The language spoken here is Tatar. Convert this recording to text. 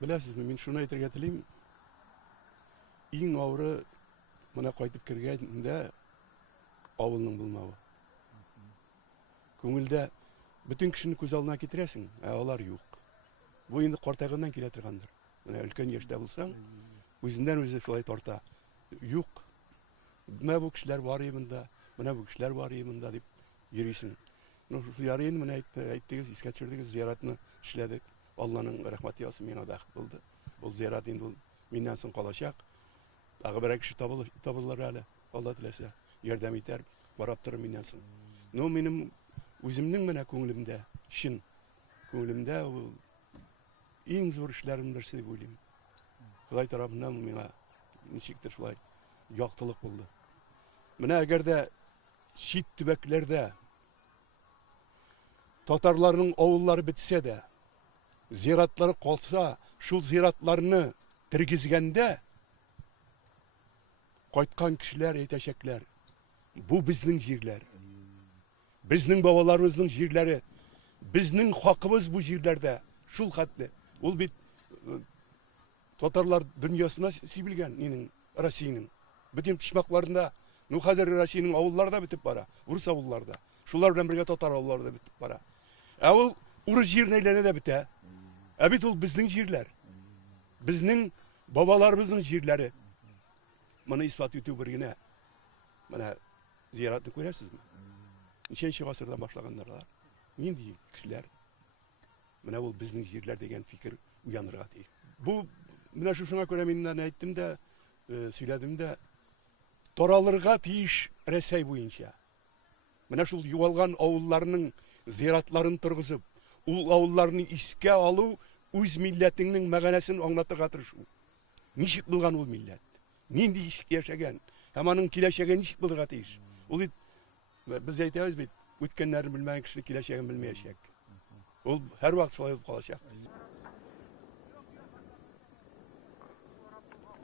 Білесізбі, мен шуны әйтергә телим. Иң авыры мына кайтып кергәндә авылның булмавы. Күңелдә бөтен кешене күз алдына китерәсең, ә алар юк. Бу инде картайганнан килә торгандыр. Менә өлкән яшьтә булсаң, үзеннән үзе шулай тарта. Юк. Менә бу кешеләр бар имында, менә бу кешеләр бар имында дип йөрисең. Ярый, менә әйттегез, искә төшердегез, зиyaratны эшләдек. Алланың рәхмәте ясый, миңа бәхет булды. Ул зиярат инде миннән соң калачак. Тагы бер кеше табылыр әле, Алла теләсә, ярдәм итәр, барап торыр миннән соң. Минем үземнең менә күңелемдә, чын күңелемдә ул иң зур эшләрем берсе дип уйлыйм. Ходай тарафыннан миңа ничектер шулай яктылык булды. Менә әгәр дә чит төбәкләрдә татарларның авыллары бетсә дә, зиратлары калса, шул зиратларны тергезгәндә кайткан кешеләр әйтәчәкләр: бу безнең җирләр. Безнең бабаларыбызның җирләре. Безнең хакыбыз бу җирләрдә. Шул хәтле. Ул бит татарлар дөньясына сибелгән, Россиянең. Бөтен почмакларында, хәзер Россиянең авыллары да бетеп бара, урыс авыллары да. Шулар белән бергә татар авыллары да бетеп бара. Ә ул урыс җиренә әйләнә дә бетә. Ә бит ул безнең җирләр. Безнең бабаларыбызның җирләре. Моны исбат итү бер генә. Менә зиyaratны күрәсезме? Ничәнче гасырдан башлаганнар? Нинди кешеләр? Менә ул безнең җирләр дигән фикер уянырга тиеш. Бу менә шуңа күрә мин әйттем дә, сөйләдем дә, таралырга тиеш Рәсәй буенча. Менә шул югалган авылларның зиратларын торгызып, ул авылларны искә алу, үз милләтеңнең мәгънәсен аңлатырга тырышу. Ничек булган ул милләт? Нинди яшәгән? Һәм аның киләчәге ничек булырга тиеш? Ул без әйтәбез бит, үткәннәрне белмәгән кеше киләчәген белмәячәк. Ул һәрвакыт шулай булып калачак.